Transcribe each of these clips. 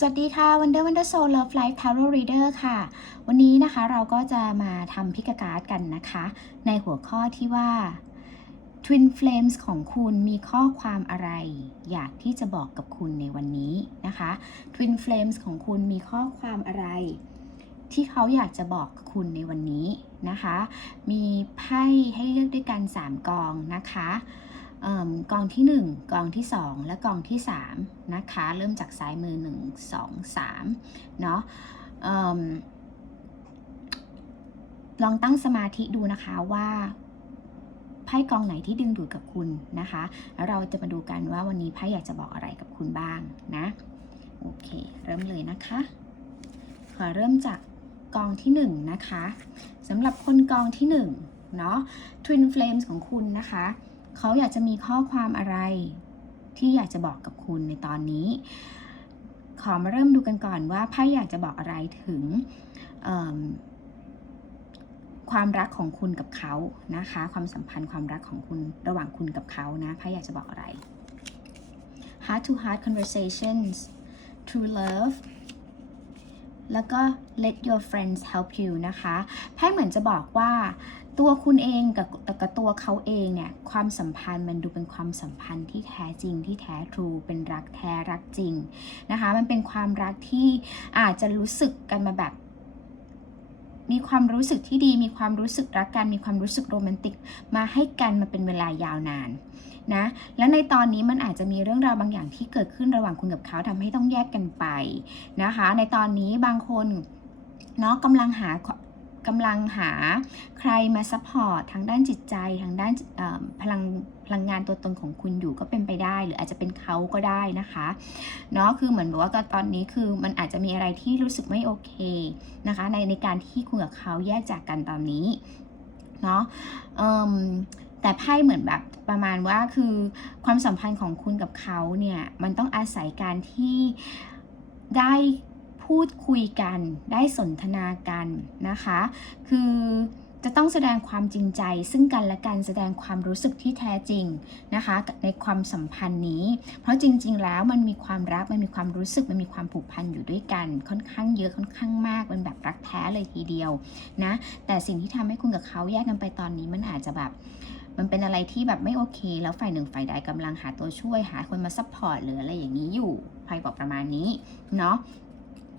สวัสดีค่ะ Wonder Wonder Soul Love Life Tarot Reader ค่ะ วันนี้นะคะเราก็จะมาทำพิกการ์ดกันนะคะ ในหัวข้อที่ว่า Twin Flames ของคุณมีข้อความอะไร อยากที่จะบอกกับคุณในวันนี้นะคะ Twin Flames ของคุณมีข้อความอะไร ที่เขาอยากจะบอกกับคุณในวันนี้นะคะ มีไพ่ให้เลือกด้วยกัน 3 กองนะคะ กองที่ 1 กองที่ 2 และกองที่ 3 นะคะ เริ่มจากซ้ายมือ 1 2 3 เนาะเอิ่มลองตั้งสมาธิดูนะคะว่าไพ่กองไหนที่ดึงดูดกับคุณนะคะแล้วเราจะมาดูกันว่าวันนี้ไพ่อยากจะบอกอะไรกับคุณบ้างนะ โอเค เริ่มเลยนะคะ ขอเริ่มจากกองที่ 1 นะคะสำหรับคนกองที่1เนาะ Twin Flames ของคุณนะคะ เขาอยากจะมีข้อความอะไรที่อยากจะบอกกับคุณในตอนนี้ ขอมาเริ่มดูกันก่อนว่าไพ่อยากจะบอกอะไรถึงความรักของคุณกับเขานะคะ ความสัมพันธ์ความรักของคุณระหว่างคุณกับเขานะไพ่อยากจะบอกอะไร heart to heart conversations true love แล้วก็ let your friends help you นะคะ ไพ่เหมือนจะบอกว่า ตัวคุณเองกับกับตัวเขาเองเนี่ยความสัมพันธ์มันดูเป็นความสัมพันธ์ที่แท้จริงที่แท้ทรูเป็นรักแท้รักจริงนะคะมันเป็นความรักที่อาจจะรู้สึกกันมาแบบมีความรู้สึกที่ดี มีความรู้สึกรักกัน มีความรู้สึกโรแมนติก มาให้กันมาเป็นเวลายาวนานนะ และในตอนนี้มันอาจจะมีเรื่องราวบางอย่างที่เกิดขึ้นระหว่างคุณกับเขาทำให้ต้องแยกกันไปนะคะ ในตอนนี้บางคนเนาะกำลังหา กำลังหาใครมาซัพพอร์ตทางด้านจิตใจทางด้านพลังพลังงานตัวตนของคุณอยู่ก็เป็นไปได้ หรืออาจจะเป็นเขาก็ได้นะคะเนาะคือเหมือนแบบว่าตอนนี้คือมันอาจจะมีอะไรที่รู้สึกไม่โอเคนะคะ ในในการที่คุณกับเขาแยกจากกันตอนนี้เนาะแต่ไพ่เหมือนแบบประมาณว่าคือความสัมพันธ์ของคุณกับเขาเนี่ย มันต้องอาศัยการที่ได้ พูดคุยกันได้สนทนากันนะคะ คือจะต้องแสดงความจริงใจ ซึ่งกันและกันแสดงความรู้สึกที่แท้จริงนะคะ ในความสัมพันธ์นี้ เพราะจริง ๆ แล้วมันมีความรักมันมีความรู้สึกมันมีความผูกพันอยู่ด้วยกัน ค่อนข้างเยอะค่อนข้างมากเป็นแบบรักแท้เลยทีเดียวนะแต่สิ่งที่ทำให้คุณกับเขาแยกกันไปตอนนี้มันอาจจะแบบมันเป็นอะไรที่แบบไม่โอเค แล้วฝ่ายหนึ่งฝ่ายใดกำลังหาตัวช่วย หาคนมาซัพพอร์ตหรืออะไรอย่างนี้อยู่ไพ่บอกประมาณนี้เนาะ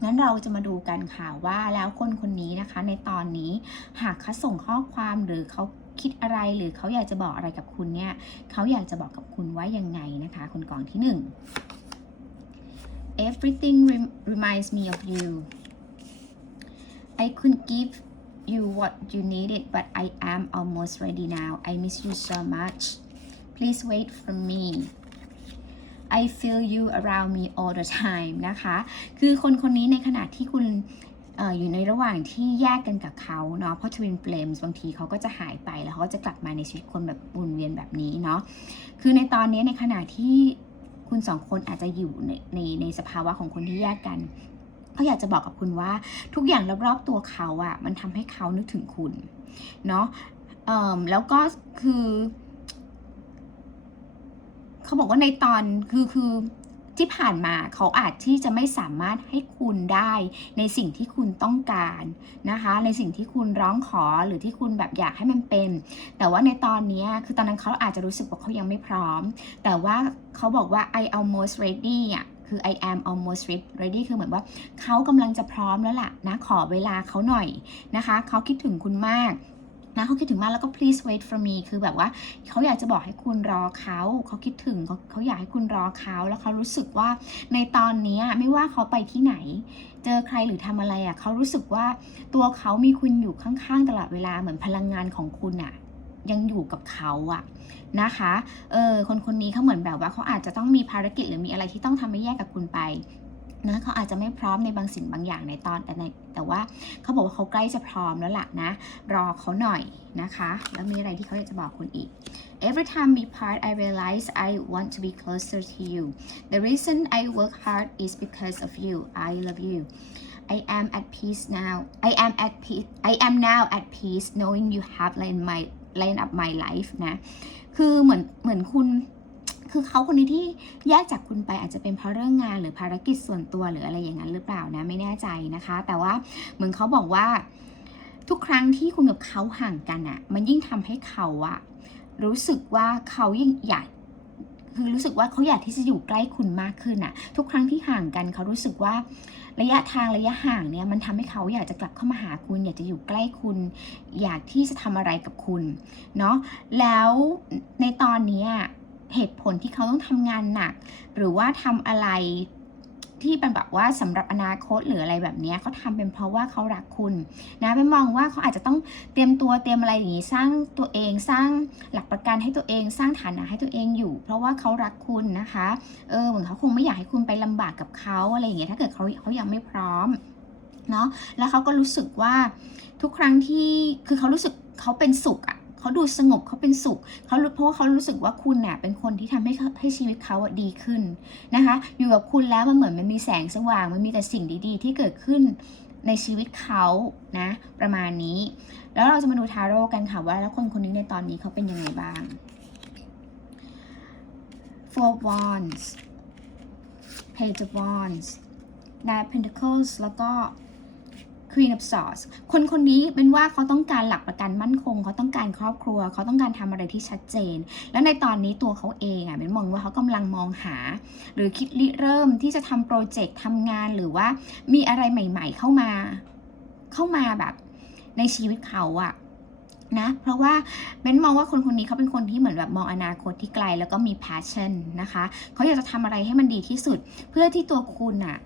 งั้นเราจะมาดูกันค่ะว่าแล้วคนคนนี้นะคะในตอนนี้หากเขาส่งข้อความหรือเขาคิดอะไรหรือเขาอยากจะบอกอะไรกับคุณเนี่ยเขาอยากจะบอกกับคุณว่ายังไงนะคะ คนกองที่หนึ่ง everything rem- reminds me of you I could give you what you needed but I am almost ready now I miss you so much please wait for me I feel you around me all the time นะคะ คือคนคนนี้ในขณะที่คุณอยู่ในระหว่างที่แยกกันกับเขาเนาะเพราะ Twin Flame บางทีเขาก็จะหายไปแล้วเขาก็จะกลับมาในชีวิตคนแบบวนเวียนแบบนี้เนาะคือในตอนนี้ในขณะที่คุณสองคนอาจจะอยู่ในในในสภาวะของคนที่แยกกันเขาอยากจะบอกกับคุณว่าทุกอย่างรอบๆตัวเขาอะมันทำให้เขานึกถึงคุณเนาะแล้วก็คือ เขาบอกว่าในตอนคือคือที่ผ่านมาเขาอาจที่จะไม่สามารถให้คุณได้ในสิ่งที่คุณต้องการนะคะ ในสิ่งที่คุณร้องขอหรือที่คุณแบบอยากให้มันเป็น แต่ว่าในตอนนี้คือตอนนั้นเขาอาจจะรู้สึกว่าเขายังไม่พร้อม แต่ว่าเขาบอกว่า I almost ready อะคือ I am almost ready คือเหมือนว่าเขากำลังจะพร้อมแล้วล่ะนะขอเวลาเขาหน่อยนะคะ เขาคิดถึงคุณมาก นะเขาคิดถึงมากแล้วก็ please wait for me คือแบบว่าเขาอยากจะบอกให้คุณรอเขาเขาคิดถึงเขาเขาอยากให้คุณรอเขาแล้วเขารู้สึกว่าในตอนนี้ไม่ว่าเขาไปที่ไหน เจอใครหรือทำอะไรอะเขารู้สึกว่าตัวเขามีคุณอยู่ข้างๆตลอดเวลาเหมือนพลังงานของคุณอะยังอยู่กับเขาอะนะคะเออคนคนนี้เขาเหมือนแบบว่าเขาอาจจะต้องมีภารกิจหรือมีอะไรที่ต้องทำให้แยกกับคุณไป นะเขาอาจจะไม่พร้อมในบางสิ่งบางอย่างในตอนแต่ในแต่ว่าเขาบอกว่าเขาใกล้จะพร้อมแล้วล่ะนะ รอเขาหน่อยนะคะ แล้วมีอะไรที่เขาอยากจะบอกคุณอีก Every time we part I realize I want to be closer to you the reason I work hard is because of you I love you I am at peace now I am at peace I am now at peace knowing you have lain my line up my life นะ คือเหมือนเหมือนคุณ คือเขาคนนี้ที่แยกจากคุณไปอาจจะเป็นเพราะเรื่องงานหรือภารกิจส่วนตัวหรืออะไรอย่างนั้นหรือเปล่านะไม่แน่ใจนะคะ แต่ว่าเหมือนเขาบอกว่า ทุกครั้งที่คุณกับเขาห่างกันอะมันยิ่งทำให้เขาอะรู้สึกว่าเขายิ่งอยากคือรู้สึกว่าเขาอยากที่จะอยู่ใกล้คุณมากขึ้นอะทุกครั้งที่ห่างกันเขารู้สึกว่าระยะทางระยะห่างเนี่ยมันทำให้เขาอยากจะกลับเข้ามาหาคุณ อยากจะอยู่ใกล้คุณ อยากที่จะทำอะไรกับคุณเนาะแล้วในตอนนี้อะ เหตุผลที่เขาต้องทำงานหนัก หรือว่าทำอะไรที่เป็นแบบว่าสำหรับอนาคตหรืออะไรแบบเนี้ยเขาทำเป็นเพราะว่าเขารักคุณนะเป็นมองว่าเขาอาจจะต้องเตรียมตัวเตรียมอะไรอย่างนี้สร้างตัวเองสร้างหลักประกันให้ตัวเองสร้างฐานะให้ตัวเองอยู่ เพราะว่าเขารักคุณนะคะเออเหมือนเขาคงไม่อยากให้คุณไปลำบากกับเขาอะไรอย่างเงี้ยถ้าเกิดเขาเขายังไม่พร้อมเนาะแล้วเขาก็รู้สึกว่าทุกครั้งที่คือเขารู้สึกเขาเป็นสุขอะ เขาดูสงบเขาเป็นสุขเขาเพราะว่าเขารู้สึกว่าคุณเนี่ยเป็นคนที่ทำให้ให้ชีวิตเขาดีขึ้นนะคะ อยู่กับคุณแล้วมันเหมือนมันมีแสงสว่างมันมีแต่สิ่งดีๆ ที่เกิดขึ้นในชีวิตเขานะประมาณนี้ แล้วเราจะมาดูทาโร่กันค่ะว่าแล้วคนคนนี้ในตอนนี้เขาเป็นยังไงบ้าง Four Wands Page of Wands Nine of Pentacles แล้วก็ Queen of Swords คนคนนี้เป็นว่าเขาต้องการหลักประกันมั่นคง เขาต้องการครอบครัว เขาต้องการทำอะไรที่ชัดเจน แล้วในตอนนี้ตัวเขาเองอะเป็นมองว่าเขากำลังมองหา หรือคิดริเริ่มที่จะทำโปรเจกต์ทำงานหรือว่ามีอะไรใหม่ ๆ เข้ามา เข้ามาแบบในชีวิตเขาอะนะ เพราะว่าเบนมองว่าคนคนนี้เขาเป็นคนที่เหมือนแบบมองอนาคตที่ไกล แล้วก็มี passion นะคะ เขาอยากจะทำอะไรให้มันดีที่สุด เพื่อที่ตัวคุณอะ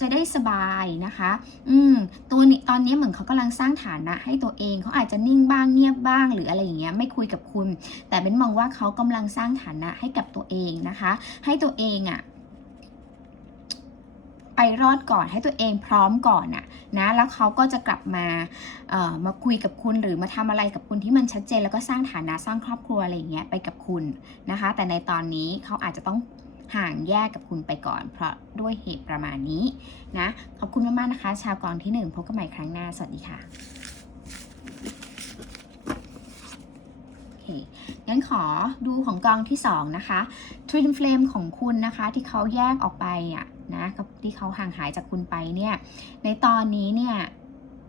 จะได้สบายนะคะ อืม ตัวนี้ตอนนี้เหมือนเขากำลังสร้างฐานะให้ตัวเอง เขาอาจจะนิ่งบ้างเงียบบ้างหรืออะไรอย่างเงี้ยไม่คุยกับคุณ แต่เบนมองว่าเขากำลังสร้างฐานะให้กับตัวเองนะคะ ให้ตัวเองอะไปรอดก่อนให้ตัวเองพร้อมก่อนอะนะแล้วเขาก็จะกลับมาเอ่อมาคุยกับคุณหรือมาทำอะไรกับคุณที่มันชัดเจนแล้วก็สร้างฐานะสร้างครอบครัวอะไรอย่างเงี้ยไปกับคุณนะคะ แต่ในตอนนี้เขาอาจจะต้อง ห่างแยกกับคุณไปก่อน เพราะด้วยเหตุประมาณนี้นะ ขอบคุณมากๆนะคะ ชาวกองที่หนึ่งพบกันใหม่ครั้งหน้า สวัสดีค่ะโอเคงั้นขอดูของกองที่ 2 นะคะ Twin Flame ของคุณนะคะ ที่เขาแยกออกไปอะนะกับที่เขาห่างหายจากคุณไปเนี่ย ในตอนนี้เนี่ย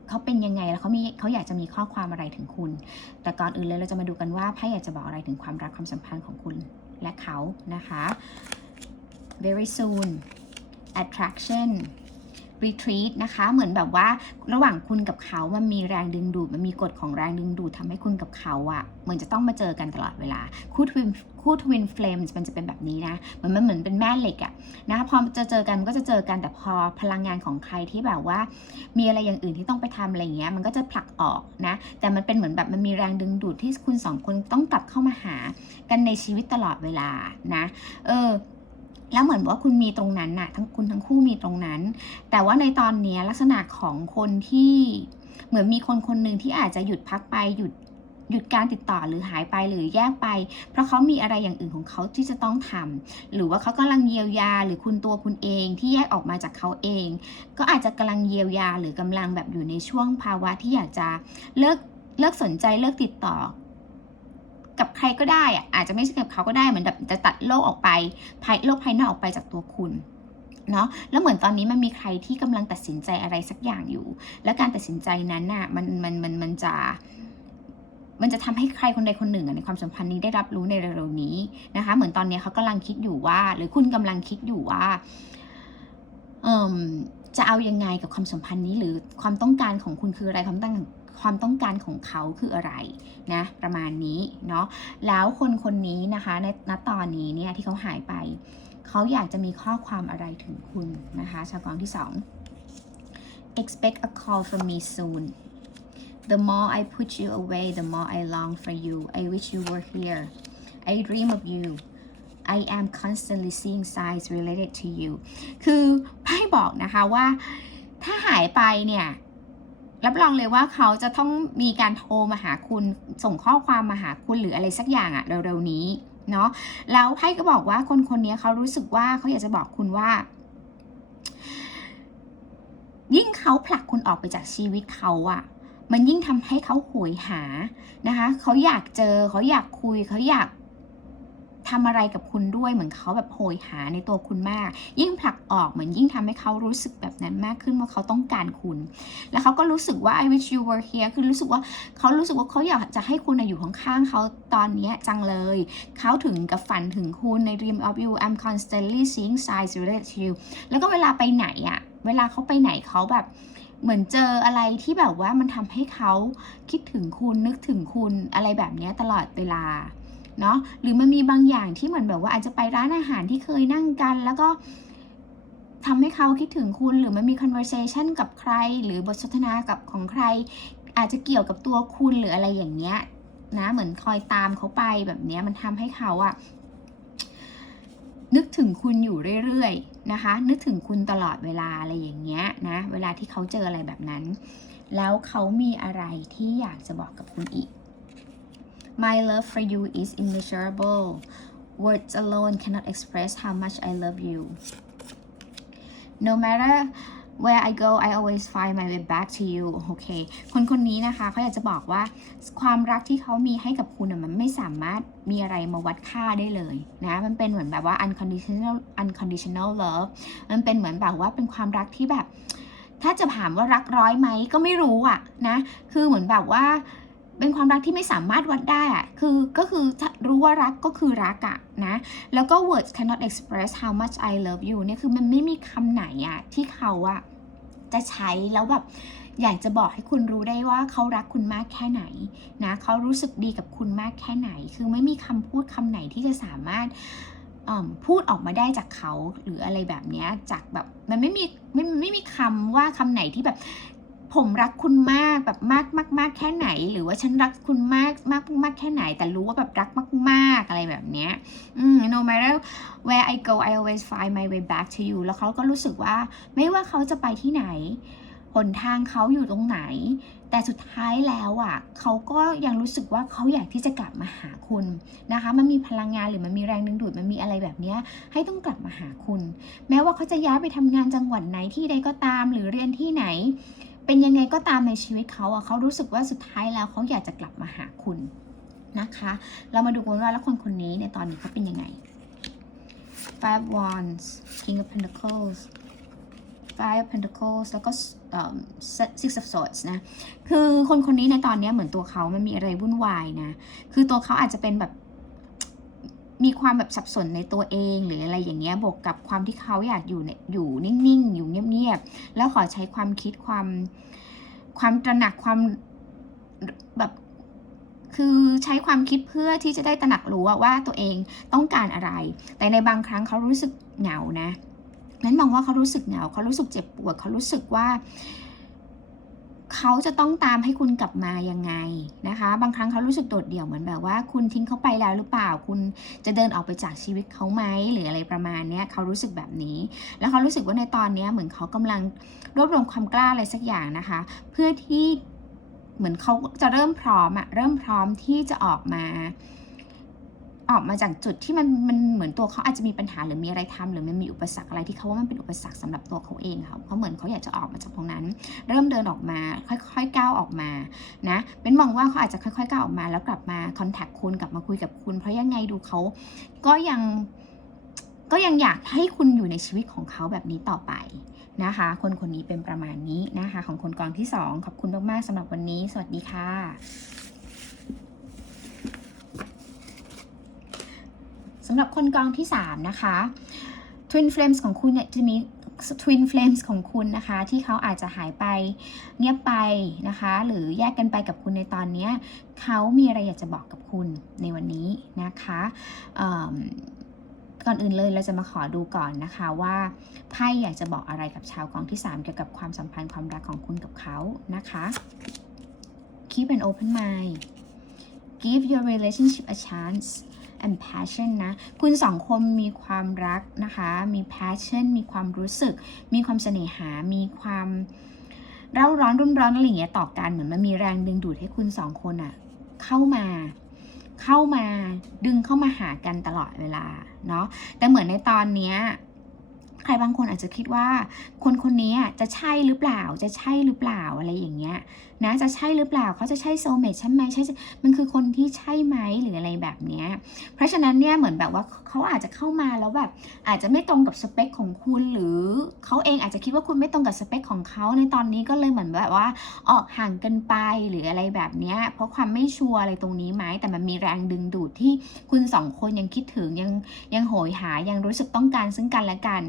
เขาเป็นยังไงแล้วเขามีเขาอยากจะมีข้อความอะไรถึงคุณ แต่ก่อนอื่นเลยเราจะมาดูกันว่าไพ่อยากจะบอกอะไรถึงความรักความสัมพันธ์ของคุณและเขานะคะ very soon attraction retreat นะคะ เหมือนแบบว่าระหว่างคุณกับเขา มันมีแรงดึงดูด มันมีกฎของแรงดึงดูดทำให้คุณกับเขาอะเหมือนจะต้องมาเจอกันตลอดเวลา คู่ทวินคู่ทวินเฟลมมันจะเป็นแบบนี้นะ เหมือนมันเหมือนเป็นแม่เหล็กอะนะพอจะเจอกันมันก็จะเจอกันแต่พอพลังงานของใครที่แบบว่า มีอะไรอย่างอื่นที่ต้องไปทำอะไรเงี้ย มันก็จะผลักออกนะ แต่มันเป็นเหมือนแบบมันมีแรงดึงดูดที่คุณสองคนต้องกลับเข้ามาหากันในชีวิตตลอดเวลานะ เออ แล้วเหมือนว่าคุณมีตรงนั้นน่ะทั้งคุณทั้งคู่มีตรงนั้น แต่ว่าในตอนนี้ลักษณะของคนที่เหมือนมีคนคนหนึ่งที่อาจจะหยุดพักไปหยุดหยุดการติดต่อหรือหายไปหรือแยกไป เพราะเขามีอะไรอย่างอื่นของเขาที่จะต้องทำหรือว่าเขากำลังเยียวยาหรือคุณตัวคุณเองที่แยกออกมาจากเขาเอง ก็อาจจะกำลังเยียวยาหรือกำลังแบบอยู่ในช่วงภาวะที่อยากจะเลิกเลิกสนใจเลิกติดต่อ กับใครก็ได้อะอาจจะไม่ใช่กับเขาก็ได้เหมือนแบบจะตัดโลกออกไปภายโลกภายนอกออกไปจากตัวคุณเนาะแล้วเหมือนตอนนี้มันมีใครที่กำลังตัดสินใจอะไรสักอย่างอยู่ และการตัดสินใจนั้นน่ะมันมันมันมันจะมันจะทำให้ใครคนใดคนหนึ่งในความสัมพันธ์นี้ได้รับรู้ในเร็วๆนี้นะคะ เหมือนตอนนี้เขากำลังคิดอยู่ว่า หรือคุณกำลังคิดอยู่ว่าเอ่มจะเอายังไงกับความสัมพันธ์นี้หรือความต้องการของคุณคืออะไรความต้อง ความต้องการของเขาคืออะไรนะประมาณนี้เนาะแล้วคนคนนี้นะคะในณตอนนี้เนี่ยที่เขาหายไป เขาอยากจะมีข้อความอะไรถึงคุณนะคะชาวกองที่ 2 expect a call from me soon the more I put you away the more I long for you I wish you were here I dream of you I am constantly seeing signs related to you คือไพ่บอกนะคะว่าถ้าหายไปเนี่ย รับรองเลยว่าเขาจะต้องมีการโทรมาหาคุณส่งข้อความมาหาคุณหรืออะไรสักอย่างอะเร็วๆนี้เนาะแล้วไพ่ก็บอกว่าคนคนนี้เขารู้สึกว่าเขาอยากจะบอกคุณว่า ยิ่งเขาผลักคุณออกไปจากชีวิตเขาอะมันยิ่งทำให้เขาโหยหานะคะเขาอยากเจอเขาอยากคุยเขาอยาก ทำอะไรกับคุณด้วยเหมือนเขาแบบโหยหาในตัวคุณมาก ยิ่งผลักออกเหมือนยิ่งทำให้เขารู้สึกแบบนั้นมากขึ้นว่าเขาต้องการคุณ แล้วเขาก็รู้สึกว่า I wish you were here คือรู้สึกว่าเขารู้สึกว่าเขาอยากจะให้คุณอยู่ข้างๆเขาตอนนี้จังเลย เขาถึงกับฝันถึงคุณใน dream of you I'm constantly seeing signs related to you แล้วก็เวลาไปไหนอะเวลาเขาไปไหนเขาแบบเหมือนเจออะไรที่แบบว่ามันทำให้เขาคิดถึงคุณนึกถึงคุณอะไรแบบนี้ตลอดเวลา เนาะหรือมันมีบางอย่างที่เหมือนแบบว่าอาจจะไปร้านอาหารที่เคยนั่งกัน แล้วก็ทำให้เขาคิดถึงคุณหรือมันมี conversation กับใคร หรือบทสนทนากับของใคร อาจจะเกี่ยวกับตัวคุณหรืออะไรอย่างเงี้ยนะเหมือนคอยตามเขาไปแบบเนี้ยมันทำให้เขาอะนึกถึงคุณอยู่เรื่อยๆนะคะ นึกถึงคุณตลอดเวลาอะไรอย่างเงี้ยนะเวลาที่เขาเจออะไรแบบนั้น แล้วเขามีอะไรที่อยากจะบอกกับคุณอีก My love for you is immeasurable words alone cannot express how much I love you no matter where I go I always find my way back to you โอเค คนคนนี้นะคะเขาอยากจะบอกว่าความรักที่เขามีให้กับคุณมันไม่สามารถมีอะไรมาวัดค่าได้เลยนะ มันเป็นเหมือนแบบว่า unconditional unconditional love มันเป็นเหมือนแบบว่าเป็นความรักที่แบบ ถ้าจะถามว่ารักร้อยไหมก็ไม่รู้อะนะ คือเหมือนแบบว่า เป็นความรักที่ไม่สามารถวัดได้อะคือก็คือรู้ว่ารักก็คือรักอะนะ แล้วก็ words cannot express how much I love you เนี่ยคือมันไม่มีคำไหนอะที่เขาอะจะใช้แล้วแบบอยากจะบอกให้คุณรู้ได้ว่าเขารักคุณมากแค่ไหนนะเขารู้สึกดีกับคุณมากแค่ไหน คือไม่มีคำพูดคำไหนที่จะสามารถพูดออกมาได้จากเขาหรืออะไรแบบเนี้ยจากแบบมันไม่มีไม่ไม่มีคำว่าคำไหนที่แบบ ผมรักคุณมากแบบมากมากมากแค่ไหน หรือว่าฉันรักคุณมากมากมากแค่ไหน แต่รู้ว่าแบบรักมากๆอะไรแบบเนี้ยอืม no matter where I go I always find my way back to you แล้วเขาก็รู้สึกว่าไม่ว่าเขาจะไปที่ไหนหนทางเขาอยู่ตรงไหน แต่สุดท้ายแล้วอะเขาก็ยังรู้สึกว่าเขาอยากที่จะกลับมาหาคุณนะคะ มันมีพลังงานหรือมันมีแรงดึงดูดมันมีอะไรแบบเนี้ยให้ต้องกลับมาหาคุณ แม้ว่าเขาจะย้ายไปทำงานจังหวัดไหนที่ใดก็ตาม หรือเรียนที่ไหน เป็นยังไงก็ตามในชีวิตเขาอะเขารู้สึกว่าสุดท้ายแล้วเขาอยากจะกลับมาหาคุณนะคะ เรามาดูกันว่าแล้วคนคนนี้ในตอนนี้เขาเป็นยังไง Five Wands King of Pentacles Five of Pentacles แล้วก็ Six of Swords นะ คือคนคนนี้ในตอนนี้เหมือนตัวเขามันมีอะไรวุ่นวายนะ คือตัวเขาอาจจะเป็นแบบ มีความแบบสับสนในตัวเองหรืออะไรอย่างเงี้ยบวกกับความที่เขาอยากอยู่เนี่ยอยู่นิ่งๆ อยู่เงียบๆ แล้วขอใช้ความคิดความความตระหนักความแบบคือใช้ความคิดเพื่อที่จะได้ตระหนักรู้ว่าตัวเองต้องการอะไร แต่ในบางครั้งเขารู้สึกเหงานะนั้นมองว่าเขารู้สึกเหงาเขารู้สึกเจ็บปวดเขารู้สึกว่า เขาจะต้องตามให้คุณกลับมายังไงนะคะ บางครั้งเขารู้สึกโดดเดี่ยวเหมือนแบบว่า คุณทิ้งเขาไปแล้วหรือเปล่า คุณจะเดินออกไปจากชีวิตเขาไหมหรืออะไรประมาณนี้เขารู้สึกแบบนี้ แล้วเขารู้สึกว่าในตอนนี้เหมือนเขากำลังรวบรวมความกล้าอะไรสักอย่างนะคะ เพื่อที่เหมือนเขาจะเริ่มพร้อมอะเริ่มพร้อมที่จะออกมา ออกมาจากจุดที่มันมันเหมือนตัวเขาอาจจะมีปัญหาหรือมีอะไรทำหรือมันมีอุปสรรคอะไรที่เขาว่ามันเป็นอุปสรรคสำหรับตัวเขาเองค่ะเพราะเหมือนเขาอยากจะออกมาจากตรงนั้น เริ่มเดินออกมาค่อยๆก้าวออกมานะเป็นมองว่าเขาอาจจะค่อยๆก้าวออกมา แล้วกลับมาคอนแทคคุณกลับมาคุยกับคุณ เพราะยังไงดูเขาก็ยังก็ยังอยากให้คุณอยู่ในชีวิตของเขาแบบนี้ต่อไปนะคะ คนคนนี้เป็นประมาณนี้นะคะ ของคนกองที่สองขอบคุณมากๆสำหรับวันนี้ สวัสดีค่ะ สำหรับคนกองที่ 3 นะคะ Twin Flames ของคุณเนี่ยจะมี Twin Flames ของคุณนะคะ ที่เขาอาจจะหายไปเงียบไปนะคะ หรือแยกกันไปกับคุณในตอนนี้เขามีอะไรอยากจะบอกกับคุณในวันนี้นะคะก่อนอื่นเลยเราจะมาขอดูก่อนนะคะว่าไพ่อยากจะบอกอะไรกับชาวกองที่ 3 เกี่ยวกับความสัมพันธ์ความรักของคุณกับเขานะคะ Keep an open mind Give your relationship a chance and passion นะ คุณสองคนมีความรักนะคะ มี passion มีความรู้สึก มีความเสน่หา มีความเร่าร้อนรุ่มร้อนอะไรอย่างเงี้ยต่อกันเหมือนมันมีแรงดึงดูดให้คุณสองคนอะเข้ามาเข้ามาดึงเข้ามาหากันตลอดเวลาเนาะแต่เหมือนในตอนเนี้ย ใครบางคนอาจจะคิดว่า คนคนนี้จะใช่หรือเปล่า จะใช่หรือเปล่าอะไรอย่างเงี้ยนะจะใช่หรือเปล่าเขาจะใช่โซเมทใช่ไหมใช่มันคือคนที่ใช่ไหมหรืออะไรแบบเนี้ยเพราะฉะนั้นเนี่ยเหมือนแบบว่าเขาอาจจะเข้ามาแล้วแบบอาจจะไม่ตรงกับสเปคของคุณหรือเขาเองอาจจะคิดว่าคุณไม่ตรงกับสเปคของเขาในตอนนี้ก็เลยเหมือนแบบว่าออกห่างกันไปหรืออะไรแบบเนี้ยเพราะความไม่ชัวร์อะไรตรงนี้ไหมแต่มันมีแรงดึงดูดที่คุณสองคนยังคิดถึงยังยังโหยหายังรู้สึกต้องการซึ่งกันและกัน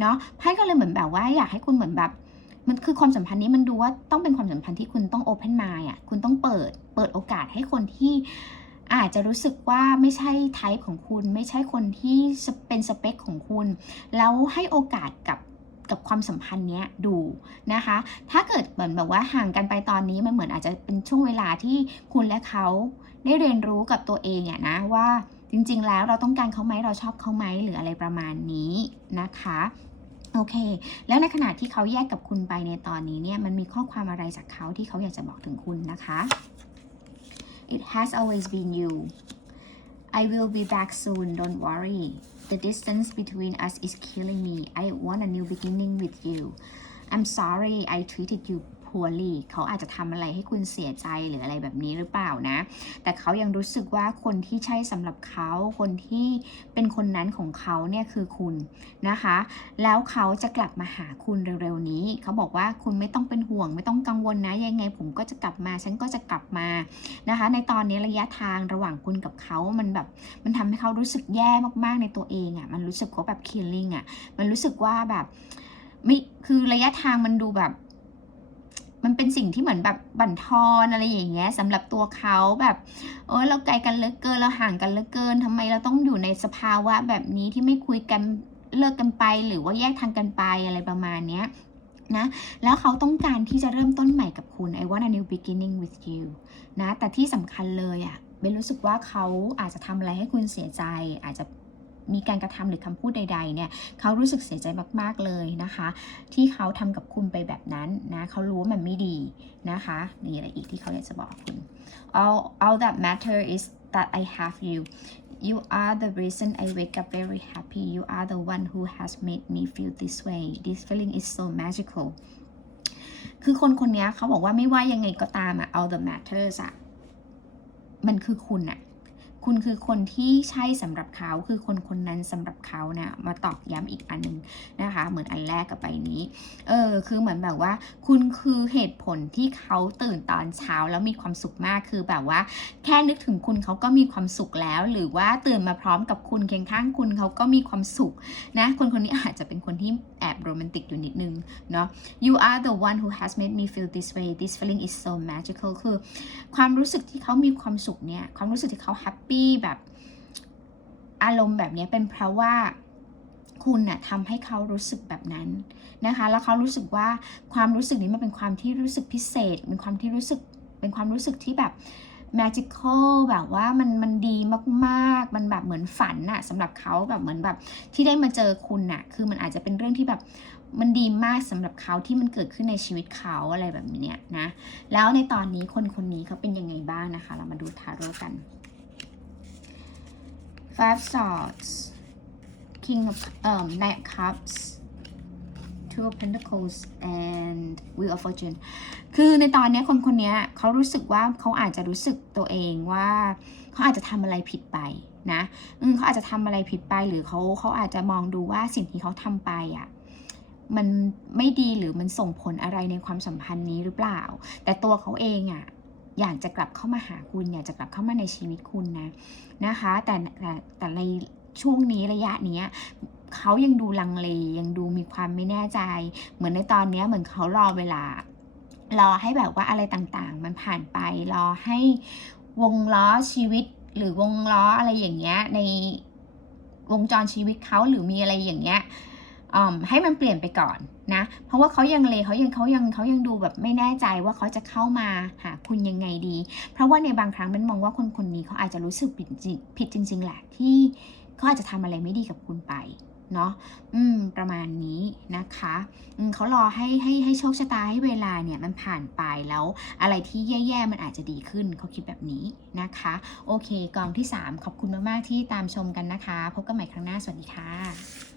เนาะไพ่ก็เลยเหมือนแบบว่าอยากให้คุณเหมือนแบบมันคือความสัมพันธ์นี้มันดูว่าต้องเป็นความสัมพันธ์ที่คุณต้องโอเพนมาอะคุณต้องเปิดเปิดโอกาสให้คนที่อาจจะรู้สึกว่าไม่ใช่ไทป์ของคุณ ไม่ใช่คนที่เป็นสเปคของคุณ แล้วให้โอกาสกับกับความสัมพันธ์เนี้ยดูนะคะ ถ้าเกิดเหมือนแบบว่าห่างกันไปตอนนี้มันเหมือนอาจจะเป็นช่วงเวลาที่คุณและเขาได้เรียนรู้กับตัวเองอะนะว่า จริง ๆ แล้วเราต้องการเขาไหมเราชอบเขาไหมหรืออะไรประมาณนี้นะคะโอเค แล้วในขณะที่เขาแยกกับคุณไปในตอนนี้เนี่ยมันมีข้อความอะไรจากเขาที่เขาอยากจะบอกถึงคุณนะคะ It has always been you I will be back soon don't worry the distance between us is killing me I want a new beginning with you I'm sorry I treated you poorly เขาอาจจะทำอะไรให้คุณเสียใจหรืออะไรแบบนี้หรือเปล่านะ แต่เขายังรู้สึกว่าคนที่ใช่สำหรับเขาคนที่เป็นคนนั้นของเขาเนี่ยคือคุณนะคะ แล้วเขาจะกลับมาหาคุณเร็วๆนี้ เขาบอกว่าคุณไม่ต้องเป็นห่วง ไม่ต้องกังวลนะยังไงผมก็จะกลับมา ฉันก็จะกลับมานะคะ ในตอนนี้ระยะทางระหว่างคุณกับเขามันแบบมันทำให้เขารู้สึกแย่มากๆในตัวเองอะ่ะมันรู้สึกว่าแบบ killing อะ่ะมันรู้สึกว่าแบบไม่คือระยะทางมันดูแบบ มันเป็นสิ่งที่เหมือนแบบบั่นทอนอะไรอย่างเงี้ยสำหรับตัวเขาแบบเออเราไกลกันเหลือเกินเราห่างกันเหลือเกินทำไมเราต้องอยู่ในสภาวะแบบนี้ที่ไม่คุยกันเลิกกันไป หรือว่าแยกทางกันไปอะไรประมาณเนี้ยนะแล้วเขาต้องการที่จะเริ่มต้นใหม่กับคุณ I want a new beginning with you นะแต่ที่สำคัญเลยอะ่ะเบนรู้สึกว่าเขาอาจจะทำอะไรให้คุณเสียใจอาจจะ มีการกระทำหรือคำพูดใดๆเนี่ยเขารู้สึกเสียใจมากๆเลยนะคะ ที่เขาทำกับคุณไปแบบนั้นนะเขารู้ว่ามันไม่ดีนะคะนี่อะไรอีกที่เขาอยากจะบอกคุณ all all that matter is that I have you you are the reason I wake up very happy you are the one who has made me feel this way this feeling is so magical คือคนคนนี้เขาบอกว่าไม่ว่ายังไงก็ตามอะ all the matters อะมันคือคุณอะ คุณคือคนที่ใช่สำหรับเขาคือคนคนนั้นสำหรับเขาเนะี่ยมาตอกย้ำอีกอันหนึ่งนะคะ เหมือนอันแรกกับใบนี้เออคือเหมือนแบบว่า คุณคือเหตุผลที่เขาตื่นตอนเช้าแล้วมีความสุขมากคือแบบว่า แค่นึกถึงคุณเขาก็มีความสุขแล้ว หรือว่าตื่นมาพร้อมกับคุณเคียงข้างคุณเขาก็มีความสุขนะคนคนนี้อาจจะเป็นคนที่แอบโรแมนติกอยู่นิดนึงเนาะ you are the one who has made me feel this way this feeling is so magical คือ ความรู้สึกที่เขามีความสุขเนี่ยความรู้สึกที่เขาแฮปปแบบอารมณ์แบบนี้เป็นเพราะว่าคุณน่ะทำให้เขารู้สึกแบบนั้นนะคะ แล้วเขารู้สึกว่าความรู้สึกนี้มันเป็นความที่รู้สึกพิเศษ เป็นความที่รู้สึก เป็นความรู้สึกที่แบบ magical แบบว่ามันมันดีมากๆ มันแบบเหมือนฝันน่ะสำหรับเขาแบบเหมือนแบบที่ได้มาเจอคุณน่ะ คือมันอาจจะเป็นเรื่องที่แบบมันดีมากสำหรับเขาที่มันเกิดขึ้นในชีวิตเขาอะไรแบบนี้นะ แล้วในตอนนี้คนคนนี้เขาเป็นยังไงบ้างนะคะ เรามาดูทาโร่กัน Five Swords King of um Knight of Cups Two of Pentacles and Wheel of Fortune คือในตอนนี้คนคนนี้เขารู้สึกว่าเขาอาจจะรู้สึกตัวเองว่าเขาอาจจะทำอะไรผิดไปนะอืมเขาอาจจะทำอะไรผิดไปหรือเขาเขาอาจจะมองดูว่าสิ่งที่เขาทำไปอะมันไม่ดีหรือมันส่งผลอะไรในความสัมพันธ์นี้หรือเปล่า แต่ตัวเขาเองอะ อยากจะกลับเข้ามาหาคุณ อยากจะกลับเข้ามาในชีวิตคุณนะนะคะ แต่แต่แต่ในช่วงนี้ระยะนี้เขายังดูลังเลยังดูมีความไม่แน่ใจ เหมือนในตอนนี้เหมือนเขารอเวลารอให้แบบว่าอะไรต่างๆ มันผ่านไปรอให้วงล้อชีวิตหรือวงล้ออะไรอย่างเงี้ยในวงจรชีวิตเขาหรือมีอะไรอย่างเงี้ย ให้มันเปลี่ยนไปก่อนนะ เพราะว่าเขายังเลเขายังเขายังเขายังดูแบบไม่แน่ใจว่าเขาจะเข้ามาหาคุณยังไงดี เพราะว่าในบางครั้งมันมองว่าคนคนนี้เขาอาจจะรู้สึกผิดจริงผิดจริง ๆแหละที่เขาอาจจะทำอะไรไม่ดีกับคุณไปเนาะอืม ประมาณนี้นะคะอืมเขารอให้ให้ให้โชคชะตาให้เวลาเนี่ยมันผ่านไปแล้วอะไรที่แย่ๆมันอาจจะดีขึ้นเขาคิดแบบนี้นะคะ โอเคกองที่ 3 ขอบคุณมากๆที่ตามชมกันนะคะ พบกันใหม่ครั้งหน้า สวัสดีค่ะ